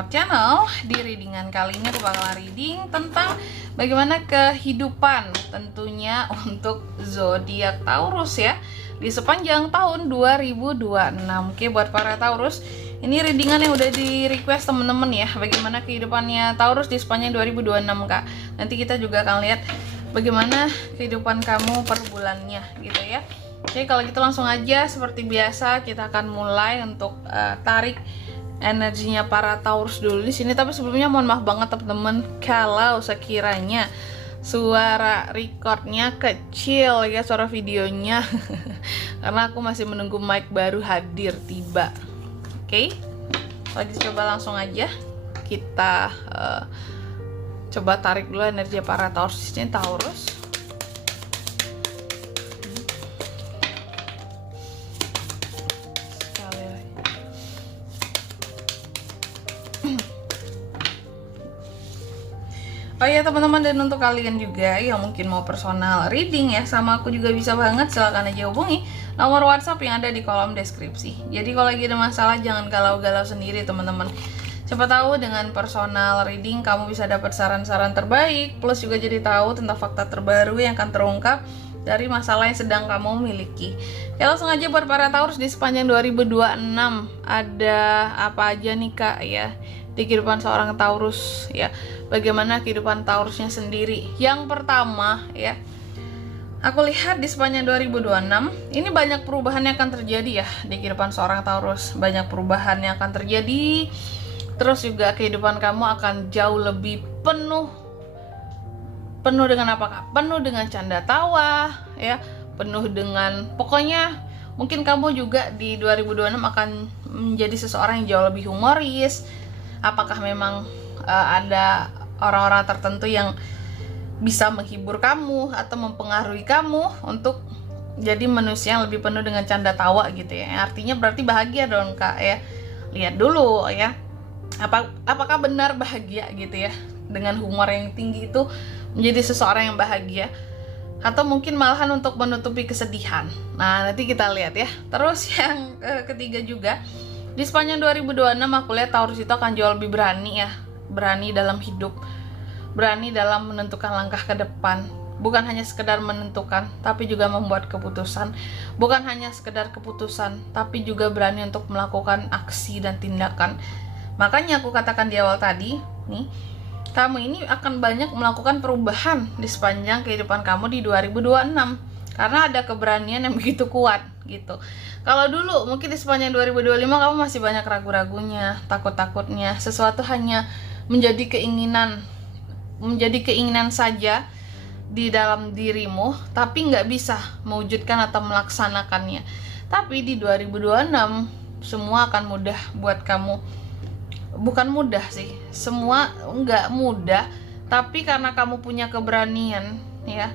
our channel. Di readingan kali ini aku bakal reading tentang bagaimana kehidupan tentunya untuk zodiak Taurus ya di sepanjang tahun 2026. Oke, buat para Taurus, ini readingan yang udah di request temen-temen ya, bagaimana kehidupannya Taurus di sepanjang 2026 Kak. Nanti kita juga akan lihat bagaimana kehidupan kamu per bulannya gitu ya. Oke, kalau gitu langsung aja seperti biasa kita akan mulai untuk tarik energinya para Taurus dulu di sini. Tapi sebelumnya mohon maaf banget teman-teman kalau sekiranya suara recordnya kecil ya, suara videonya karena aku masih menunggu mic baru hadir tiba. Oke, kalau gitu coba langsung aja kita coba tarik dulu energi para Taurus di sini. Taurus, oh iya teman-teman, dan untuk kalian juga yang mungkin mau personal reading ya sama aku juga bisa banget, silahkan aja hubungi nomor WhatsApp yang ada di kolom deskripsi. Jadi kalau lagi ada masalah jangan galau-galau sendiri teman-teman. Siapa tahu dengan personal reading kamu bisa dapat saran-saran terbaik, plus juga jadi tahu tentang fakta terbaru yang akan terungkap dari masalah yang sedang kamu miliki. Ya langsung aja buat para Taurus di sepanjang 2026 ada apa aja nih Kak ya di kehidupan seorang Taurus ya. Bagaimana kehidupan Taurusnya sendiri. Yang pertama ya, aku lihat di sepanjang 2026 ini banyak perubahan yang akan terjadi ya di kehidupan seorang Taurus. Banyak perubahan yang akan terjadi. Terus juga kehidupan kamu akan jauh lebih penuh dengan apa Kak? Penuh dengan canda tawa ya, penuh dengan, pokoknya mungkin kamu juga di 2026 akan menjadi seseorang yang jauh lebih humoris. Apakah memang ada orang-orang tertentu yang bisa menghibur kamu atau mempengaruhi kamu untuk jadi manusia yang lebih penuh dengan canda tawa gitu ya. Artinya berarti bahagia dong Kak ya. Lihat dulu ya, apakah benar bahagia gitu ya, dengan humor yang tinggi itu menjadi seseorang yang bahagia, atau mungkin malahan untuk menutupi kesedihan. Nah nanti kita lihat ya. Terus yang ketiga juga, di sepanjang 2026 aku lihat Taurus itu akan jauh lebih berani ya, berani dalam hidup, berani dalam menentukan langkah ke depan. Bukan hanya sekedar menentukan, tapi juga membuat keputusan. Bukan hanya sekedar keputusan, tapi juga berani untuk melakukan aksi dan tindakan. Makanya aku katakan di awal tadi nih, kamu ini akan banyak melakukan perubahan di sepanjang kehidupan kamu di 2026 karena ada keberanian yang begitu kuat gitu. Kalau dulu mungkin di sepanjang 2025 kamu masih banyak ragu-ragunya, takut-takutnya, sesuatu hanya menjadi keinginan saja di dalam dirimu, tapi nggak bisa mewujudkan atau melaksanakannya. Tapi di 2026 semua akan mudah buat kamu. Bukan mudah sih, semua nggak mudah, tapi karena kamu punya keberanian ya,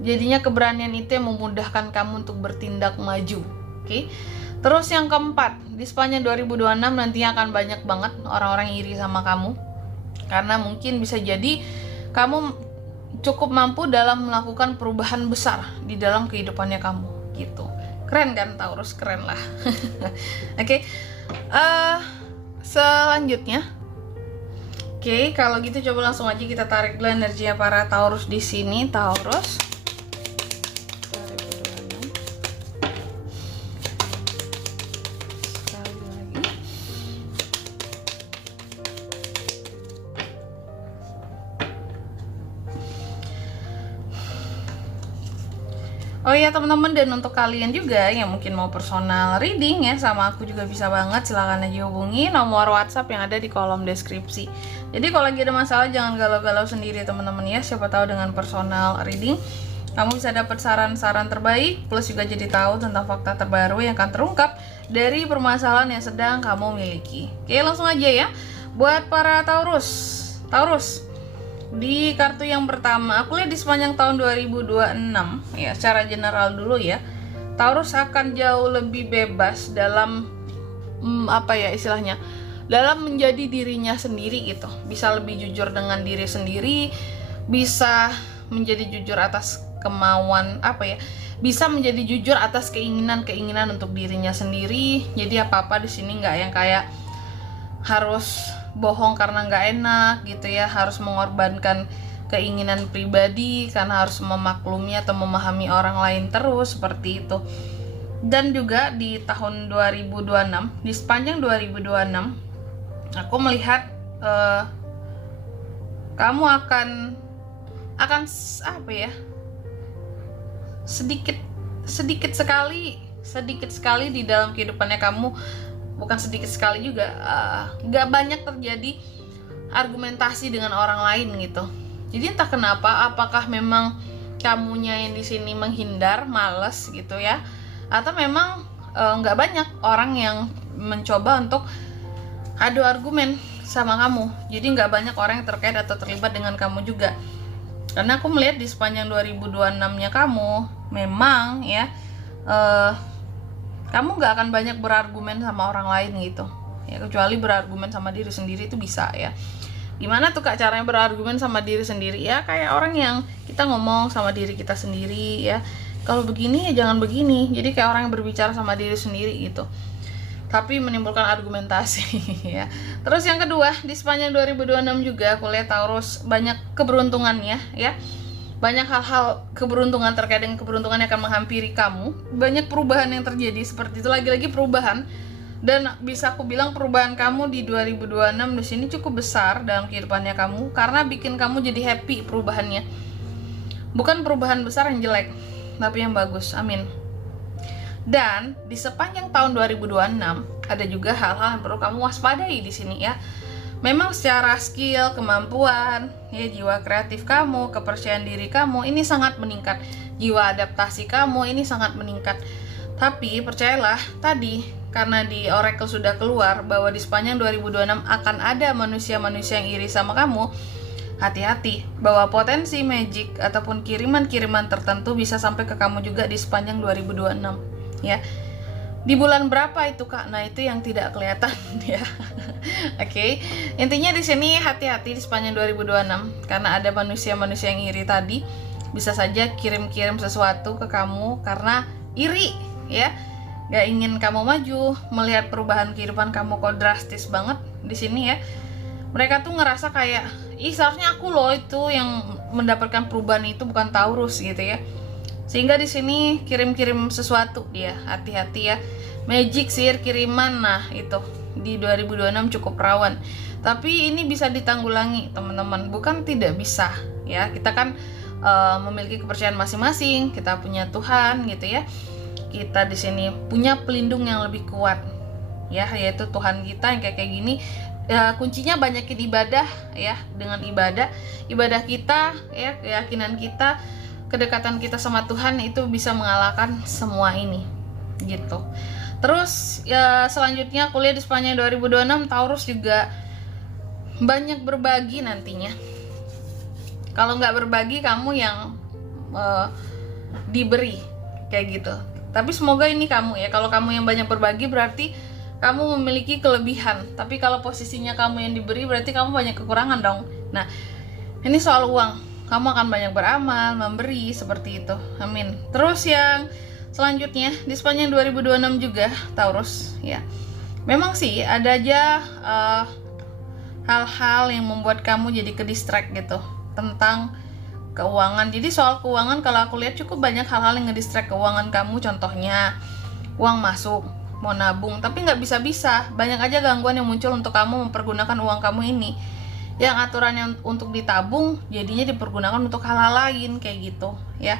jadinya keberanian itu yang memudahkan kamu untuk bertindak maju. Oke. Terus yang keempat, di sepanjang 2026 nantinya akan banyak banget orang-orang yang iri sama kamu, karena mungkin bisa jadi kamu cukup mampu dalam melakukan perubahan besar di dalam kehidupannya kamu gitu. Keren kan Taurus, keren lah. Oke. Selanjutnya, oke, kalau gitu coba langsung aja kita tarik dulu energinya para Taurus di sini. Taurus, sekali lagi. Oh iya teman-teman, dan untuk kalian juga yang mungkin mau personal reading ya sama aku juga bisa banget, silahkan aja hubungi nomor WhatsApp yang ada di kolom deskripsi. Jadi kalau lagi ada masalah jangan galau-galau sendiri teman-teman ya. Siapa tahu dengan personal reading kamu bisa dapat saran-saran terbaik, plus juga jadi tahu tentang fakta terbaru yang akan terungkap dari permasalahan yang sedang kamu miliki. Oke, langsung aja ya. Buat para Taurus, di kartu yang pertama, aku lihat di sepanjang tahun 2026 ya, secara general dulu ya, Taurus akan jauh lebih bebas dalam apa ya istilahnya, dalam menjadi dirinya sendiri gitu. Bisa lebih jujur dengan diri sendiri, bisa menjadi jujur atas kemauan apa ya, bisa menjadi jujur atas keinginan untuk dirinya sendiri. Jadi apa-apa di sini nggak yang kayak harus bohong karena nggak enak gitu ya, harus mengorbankan keinginan pribadi karena harus memaklumi atau memahami orang lain terus, seperti itu. Dan juga di tahun 2026, di sepanjang 2026 aku melihat kamu akan apa ya, sedikit sekali di dalam kehidupannya kamu, bukan sedikit sekali juga, nggak banyak terjadi argumentasi dengan orang lain gitu. Jadi entah kenapa, apakah memang kamunya yang di sini menghindar, males gitu ya, atau memang nggak banyak orang yang mencoba untuk adu argumen sama kamu. Jadi nggak banyak orang yang terkait atau terlibat dengan kamu juga. Karena aku melihat di sepanjang 2026-nya kamu, memang ya, kamu nggak akan banyak berargumen sama orang lain gitu ya, kecuali berargumen sama diri sendiri itu bisa ya. Gimana tuh Kak caranya berargumen sama diri sendiri? Ya kayak orang yang kita ngomong sama diri kita sendiri ya, kalau begini ya jangan begini. Jadi kayak orang yang berbicara sama diri sendiri gitu, tapi menimbulkan argumentasi ya. Terus yang kedua, di sepanjang 2026 juga aku lihat Taurus banyak keberuntungannya ya. Banyak hal-hal keberuntungan, terkait dengan keberuntungan yang akan menghampiri kamu. Banyak perubahan yang terjadi seperti itu, lagi-lagi perubahan. Dan bisa aku bilang perubahan kamu di 2026 di sini cukup besar dalam kehidupannya kamu, karena bikin kamu jadi happy perubahannya. Bukan perubahan besar yang jelek, tapi yang bagus. Amin. Dan di sepanjang tahun 2026 ada juga hal-hal yang perlu kamu waspadai di sini ya. Memang secara skill, kemampuan, ya jiwa kreatif kamu, kepercayaan diri kamu ini sangat meningkat. Jiwa adaptasi kamu ini sangat meningkat. Tapi percayalah tadi, karena di Oracle sudah keluar bahwa di sepanjang 2026 akan ada manusia-manusia yang iri sama kamu. Hati-hati, bahwa potensi magic ataupun kiriman-kiriman tertentu bisa sampai ke kamu juga di sepanjang 2026 ya. Di bulan berapa itu Kak? Nah itu yang tidak kelihatan ya. Oke. Intinya di sini hati-hati di sepanjang 2026 karena ada manusia-manusia yang iri tadi, bisa saja kirim-kirim sesuatu ke kamu karena iri ya. Gak ingin kamu maju, melihat perubahan kehidupan kamu kok drastis banget di sini ya. Mereka tuh ngerasa kayak, seharusnya aku loh itu yang mendapatkan perubahan itu, bukan Taurus gitu ya. Sehingga di sini kirim-kirim sesuatu dia, hati-hati ya. Magic, sihir, kiriman, nah itu di 2026 cukup rawan. Tapi ini bisa ditanggulangi teman-teman, bukan tidak bisa ya. Kita kan memiliki kepercayaan masing-masing, kita punya Tuhan gitu ya. Kita di sini punya pelindung yang lebih kuat ya, yaitu Tuhan kita yang kayak gini. Kuncinya banyakin ibadah ya. Dengan ibadah kita ya, keyakinan kita, kedekatan kita sama Tuhan itu bisa mengalahkan semua ini gitu. Terus ya selanjutnya kuliah di sepanjang 2026 Taurus juga banyak berbagi nantinya. Kalau nggak berbagi kamu yang diberi kayak gitu. Tapi semoga ini kamu ya, kalau kamu yang banyak berbagi berarti kamu memiliki kelebihan. Tapi kalau posisinya kamu yang diberi berarti kamu banyak kekurangan dong. Nah, ini soal uang. Kamu akan banyak beramal, memberi, seperti itu. Amin. Terus yang selanjutnya di sepanjang 2026 juga Taurus ya. Memang sih ada aja hal-hal yang membuat kamu jadi ke-distract gitu tentang keuangan. Jadi soal keuangan kalau aku lihat cukup banyak hal-hal yang ngedistract keuangan kamu. Contohnya uang masuk, mau nabung tapi nggak bisa-bisa. Banyak aja gangguan yang muncul untuk kamu mempergunakan uang kamu ini. Yang aturannya untuk ditabung jadinya dipergunakan untuk hal-hal lain kayak gitu ya.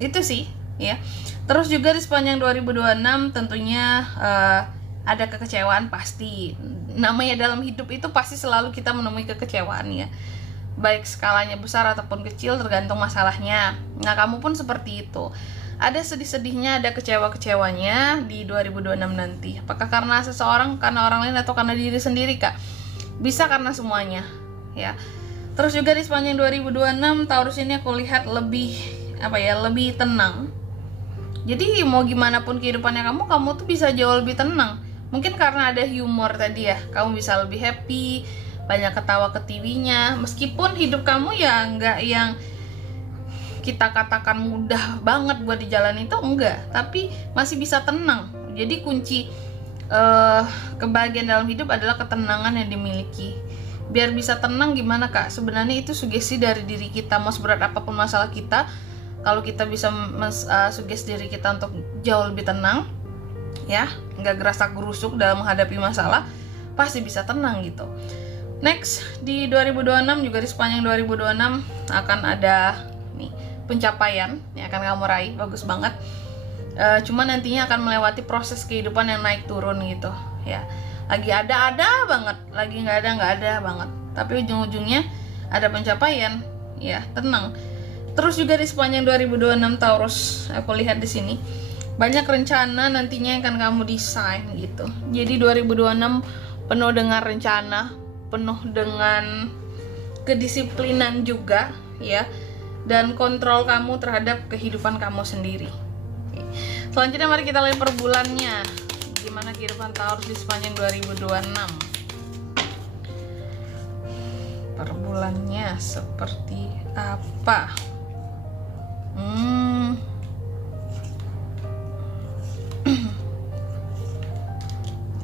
Itu sih ya. Terus juga di sepanjang 2026 tentunya ada kekecewaan pasti. Namanya dalam hidup itu pasti selalu kita menemui kekecewaan ya. Baik skalanya besar ataupun kecil tergantung masalahnya. Nah kamu pun seperti itu. Ada sedih-sedihnya, ada kecewa-kecewanya di 2026 nanti. Apakah karena seseorang, karena orang lain, atau karena diri sendiri Kak? Bisa karena semuanya ya. Terus juga di sepanjang 2026 Taurus ini aku lihat lebih lebih tenang. Jadi mau gimana pun kehidupannya kamu tuh bisa jauh lebih tenang. Mungkin karena ada humor tadi ya, kamu bisa lebih happy, banyak ketawa ketiwinya. Meskipun hidup kamu ya nggak yang kita katakan mudah banget buat dijalani itu, enggak, tapi masih bisa tenang. Jadi kunci kebahagiaan dalam hidup adalah ketenangan yang dimiliki. Biar bisa tenang gimana kak? Sebenarnya itu sugesti dari diri kita. Mau seberat apapun masalah kita, kalau kita bisa sugesti diri kita untuk jauh lebih tenang, ya, nggak gerasak gerusuk dalam menghadapi masalah, pasti bisa tenang gitu. Next, di 2026 juga di sepanjang 2026 akan ada nih pencapaian yang akan kamu raih, bagus banget. Cuma nantinya akan melewati proses kehidupan yang naik turun gitu, ya. Lagi ada banget, lagi nggak ada banget. Tapi ujung-ujungnya ada pencapaian, ya, tenang. Terus juga di sepanjang 2026 Taurus, aku lihat di sini banyak rencana nantinya yang akan kamu desain gitu. Jadi 2026 penuh dengan rencana, penuh dengan kedisiplinan juga, ya, dan kontrol kamu terhadap kehidupan kamu sendiri. Oke. Selanjutnya mari kita lihat per bulannya. Gimana kehidupan Taurus di sepanjang 2026? Per bulannya seperti apa?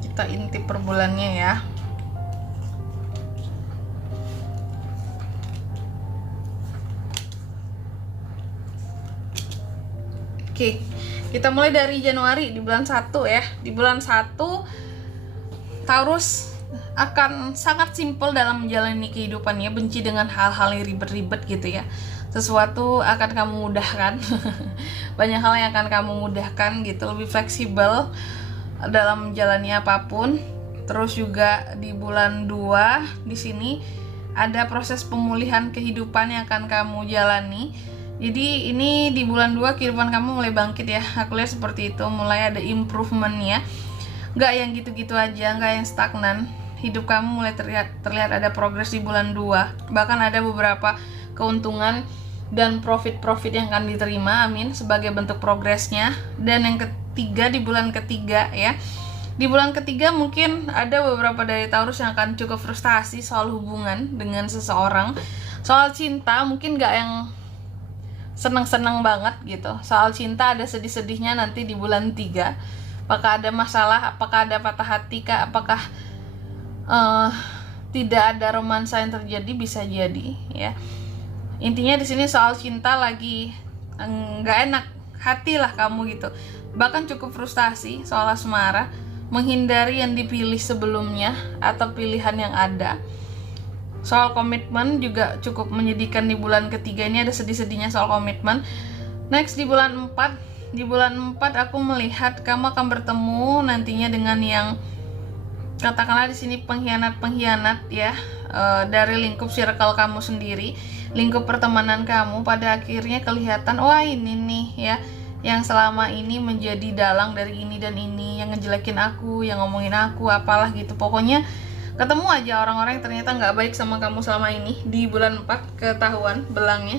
Kita intip per bulannya ya. Oke, kita mulai dari Januari di bulan 1 ya. Di bulan 1 Taurus akan sangat simpel dalam menjalani kehidupannya, benci dengan hal-hal yang ribet-ribet gitu ya. Sesuatu akan kamu mudahkan. Banyak hal yang akan kamu mudahkan gitu, lebih fleksibel dalam menjalani apapun. Terus juga di bulan 2 di sini ada proses pemulihan kehidupan yang akan kamu jalani. Jadi ini di bulan 2 kehidupan kamu mulai bangkit ya. Aku lihat seperti itu, mulai ada improvement ya. Nggak yang gitu-gitu aja, nggak yang stagnan. Hidup kamu mulai terlihat ada progres di bulan 2. Bahkan ada beberapa keuntungan dan profit-profit yang akan diterima, amin, sebagai bentuk progresnya. Dan yang ketiga di bulan ketiga ya. Di bulan ketiga mungkin ada beberapa dari Taurus yang akan cukup frustasi soal hubungan dengan seseorang. Soal cinta mungkin nggak yang seneng-seneng banget gitu. Soal cinta ada sedih-sedihnya nanti di bulan 3. Apakah ada masalah, apakah ada patah hati kah, apakah tidak ada romansa yang terjadi, bisa jadi ya. Intinya di sini soal cinta lagi nggak enak hati lah kamu gitu. Bahkan cukup frustasi soal asmara, menghindari yang dipilih sebelumnya atau pilihan yang ada. Soal komitmen juga cukup menyedihkan di bulan ketiga ini, ada sedih-sedihnya soal komitmen. Next di bulan 4. Di bulan 4 aku melihat kamu akan bertemu nantinya dengan yang katakanlah di sini pengkhianat-pengkhianat ya, dari lingkup circle kamu sendiri, lingkup pertemanan kamu. Pada akhirnya kelihatan, wah ini nih ya, yang selama ini menjadi dalang dari ini dan ini, yang ngejelekin aku, yang ngomongin aku, apalah gitu. Pokoknya ketemu aja orang-orang yang ternyata nggak baik sama kamu selama ini. Di bulan 4 ketahuan belangnya.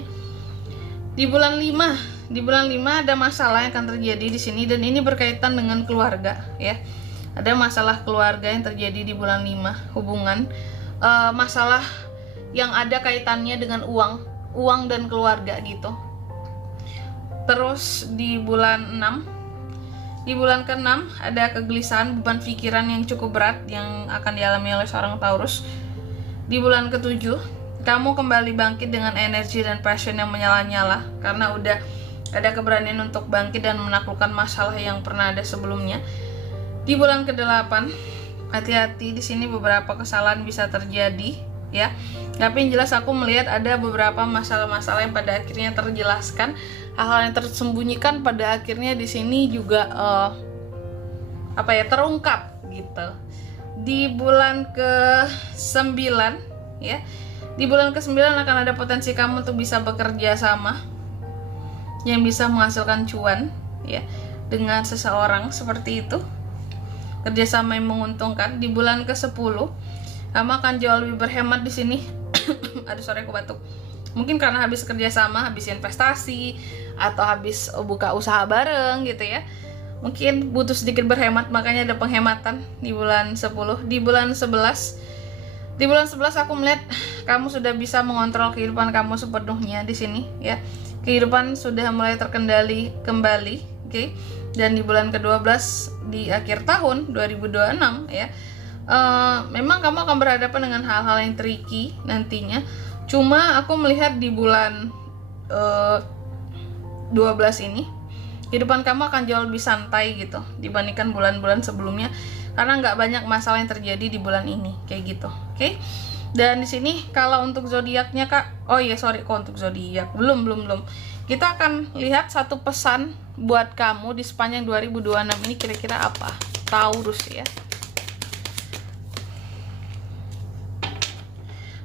Di bulan 5 ada masalah yang akan terjadi di sini, dan ini berkaitan dengan keluarga ya. Ada masalah keluarga yang terjadi di bulan 5, hubungan, masalah yang ada kaitannya dengan uang dan keluarga gitu. Terus di bulan 6, di bulan ke-6 ada kegelisahan, beban pikiran yang cukup berat yang akan dialami oleh seorang Taurus. Di bulan ke-7 kamu kembali bangkit dengan energi dan passion yang menyala-nyala, karena udah ada keberanian untuk bangkit dan menaklukkan masalah yang pernah ada sebelumnya. Di bulan ke-8 hati-hati, di sini beberapa kesalahan bisa terjadi ya. Tapi yang jelas aku melihat ada beberapa masalah-masalah yang pada akhirnya terjelaskan, hal-hal yang tersembunyikan pada akhirnya di sini juga terungkap gitu. Di bulan ke-9 ya. Di bulan ke-9 akan ada potensi kamu untuk bisa bekerja sama yang bisa menghasilkan cuan ya dengan seseorang, seperti itu. Kerjasama yang menguntungkan. Di bulan ke-10 kamu akan jauh lebih berhemat di sini. Aduh, sorry aku batuk. Mungkin karena habis kerjasama, habis investasi, atau habis buka usaha bareng gitu ya. Mungkin butuh sedikit berhemat, makanya ada penghematan di bulan 10. Di bulan 11 aku melihat kamu sudah bisa mengontrol kehidupan kamu sepenuhnya di sini ya. Kehidupan sudah mulai terkendali kembali, oke. Dan di bulan ke-12 di akhir tahun 2026 ya. Memang kamu akan berhadapan dengan hal-hal yang tricky nantinya. Cuma aku melihat di bulan 12 ini kehidupan kamu akan jauh lebih santai gitu dibandingkan bulan-bulan sebelumnya, karena nggak banyak masalah yang terjadi di bulan ini kayak gitu. Oke. Dan di sini kalau untuk zodiaknya Kak, kok untuk zodiak belum. Kita akan lihat satu pesan buat kamu di sepanjang 2026 ini kira-kira apa. Taurus ya.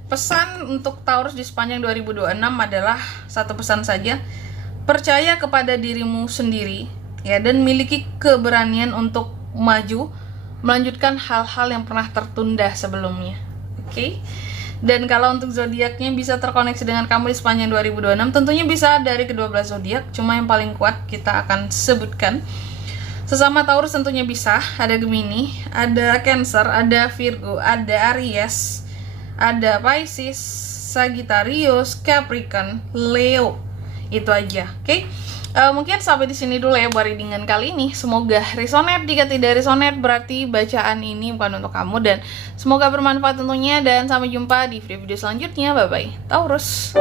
Pesan untuk Taurus di sepanjang 2026 adalah satu pesan saja. Percaya kepada dirimu sendiri ya, dan miliki keberanian untuk maju melanjutkan hal-hal yang pernah tertunda sebelumnya. Oke. Dan kalau untuk zodiaknya bisa terkoneksi dengan kamu di sepanjang 2026, tentunya bisa dari kedua belas zodiak, cuma yang paling kuat kita akan sebutkan. Sesama Taurus tentunya bisa, ada Gemini, ada Cancer, ada Virgo, ada Aries, ada Pisces, Sagittarius, Capricorn, Leo. Itu aja, oke? Mungkin sampai di sini dulu ya buat readingan kali ini. Semoga resonate. Jika tidak resonate berarti bacaan ini bukan untuk kamu, dan semoga bermanfaat tentunya. Dan sampai jumpa di video-video selanjutnya. Bye bye, Taurus.